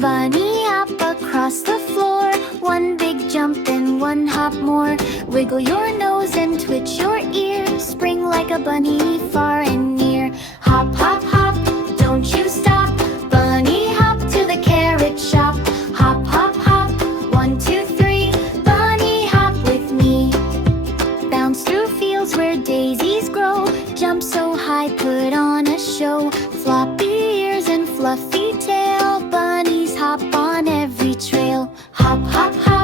Bunny hop across the floor, one big jump and one hop more. Wiggle your nose and twitch your ears, spring like a bunny far and near. Hop, hop, hop, don't you stop. Bunny hop to the carrot shop. Hop, hop, hop, 1, 2, 3. Bunny hop with me. Bounce through fields where daisies grow. Jump so high, put on a show. Floppy ears and fluffy tail, bunnies hop on every trail. Hop, hop, hop.